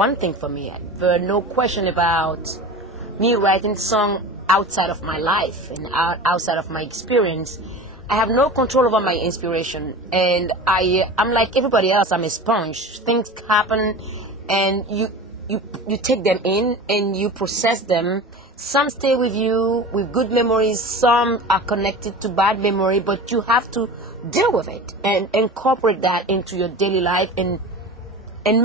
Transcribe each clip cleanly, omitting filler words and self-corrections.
one thing for me. There's no question about me writing song outside of my life and outside of my experience. I have no control over my inspiration, and I'm like everybody else. I'm a sponge. Things happen, and you take them in and you process them. Some stay with you with good memories. Some are connected to bad memory, but you have to deal with it and incorporate that into your daily life and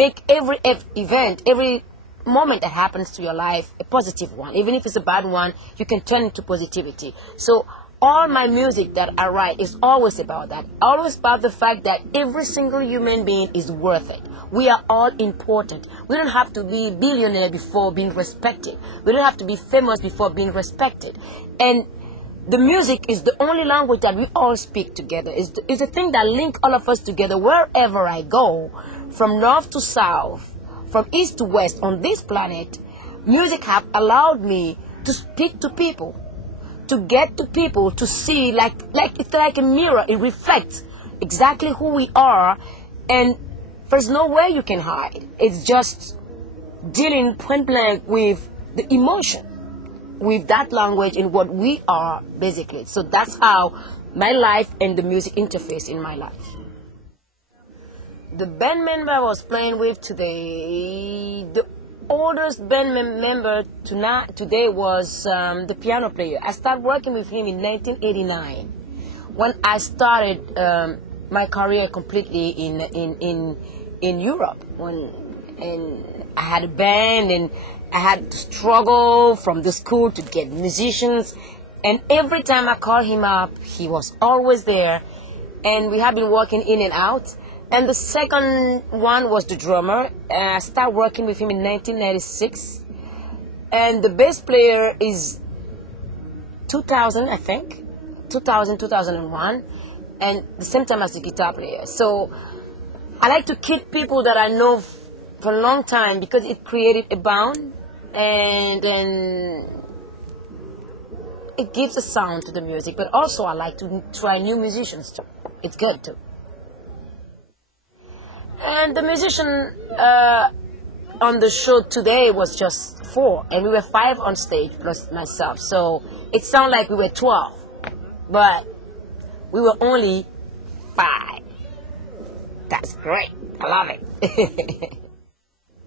make every event, every moment that happens to your life a positive one. Even if it's a bad one, you can turn into positivity. So all my music that I write is always about that. Always about the fact that every single human being is worth it. We are all important. We don't have to be billionaire before being respected. We don't have to be famous before being respected. And the music is the only language that we all speak together. It's the thing that links all of us together wherever I go, from north to south, from east to west on this planet. Music have allowed me to speak to people, to get to people, to see like it's like a mirror. It reflects exactly who we are, and there's no way you can hide. It's just dealing point blank with the emotion, with that language and what we are basically. So that's how my life and the music interface in my life. The band member I was playing with today, the oldest band member today was the piano player. I started working with him in 1989 when I started my career completely in Europe. And I had a band, and I had to struggle from the school to get musicians. And every time I called him up, he was always there. And we have been working in and out. And the second one was the drummer. I started working with him in 1996. And the bass player is 2000, I think. 2001. And the same time as the guitar player. So I like to keep people that I know for a long time because it created a bond. And then it gives a sound to the music. But also I like to try new musicians too. It's good too. And the musician on the show today was just 4, and we were 5 on stage plus myself. So it sounded like we were 12, but we were only 5. That's great. I love it.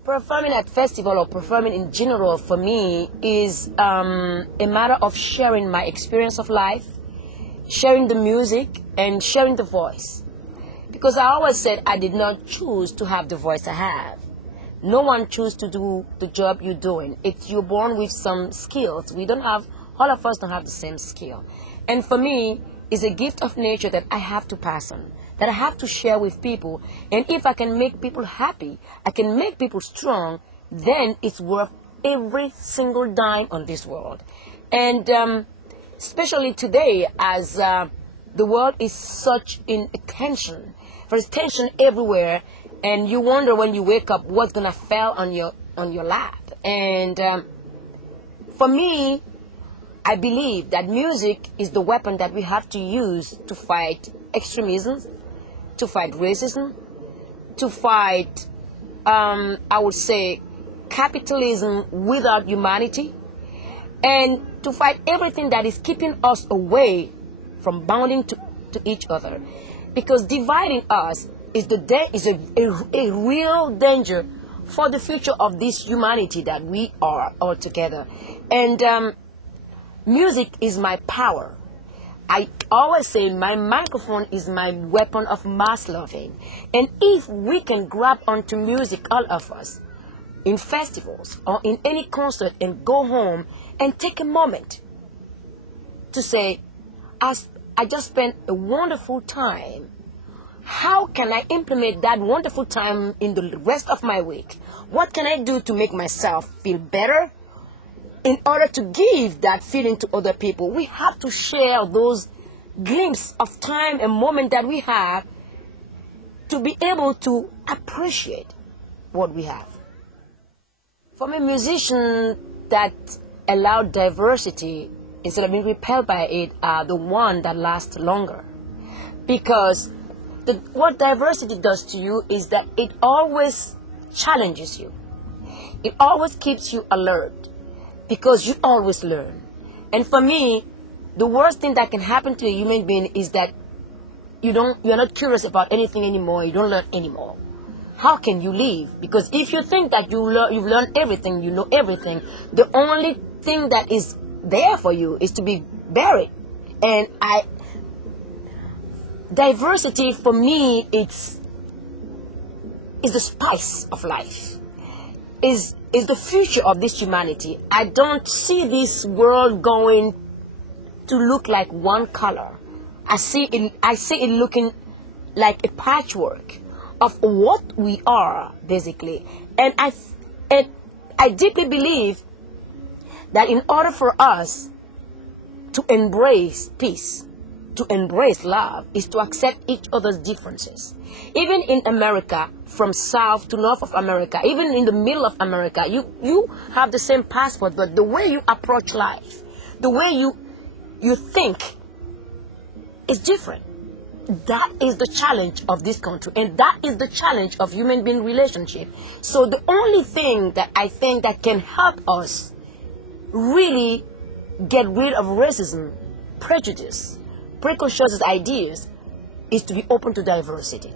Performing at festival or performing in general for me is a matter of sharing my experience of life, sharing the music, and sharing the voice. Because I always said I did not choose to have the voice I have. No one chooses to do the job you're doing. You're born with some skills. All of us don't have the same skill. And for me, it's a gift of nature that I have to pass on, that I have to share with people. And if I can make people happy, I can make people strong, then it's worth every single dime on this world. And especially today, as the world is such in tension. There's tension everywhere, and you wonder when you wake up what's gonna fall on your lap. And for me, I believe that music is the weapon that we have to use to fight extremism, to fight racism, to fight, I would say, capitalism without humanity, and to fight everything that is keeping us away from bonding to each other. Because dividing us is a real danger for the future of this humanity that we are all together. And music is my power. I always say my microphone is my weapon of mass loving. And if we can grab onto music, all of us, in festivals or in any concert, and go home and take a moment to say, I just spent a wonderful time. How can I implement that wonderful time in the rest of my week? What can I do to make myself feel better? In order to give that feeling to other people, we have to share those glimpses of time and moment that we have to be able to appreciate what we have. For a musician that allowed diversity instead of being repelled by it are the one that lasts longer. Because what diversity does to you is that it always challenges you. It always keeps you alert because you always learn. And for me, the worst thing that can happen to a human being is that you're not curious about anything anymore. You don't learn anymore. How can you live? Because if you think that you've learned everything, you know everything, the only thing that is there for you is to be buried. And diversity for me, it's the spice of life. Is the future of this humanity. I don't see this world going to look like one color. I see it looking like a patchwork of what we are, basically. And I deeply believe that in order for us to embrace peace, to embrace love, is to accept each other's differences. Even in America, from south to north of America, even in the middle of America, you have the same passport, but the way you approach life, the way you think is different. That is the challenge of this country, and that is the challenge of human being relationship. So the only thing that I think that can help us really get rid of racism, prejudice, preconceived ideas, is to be open to diversity.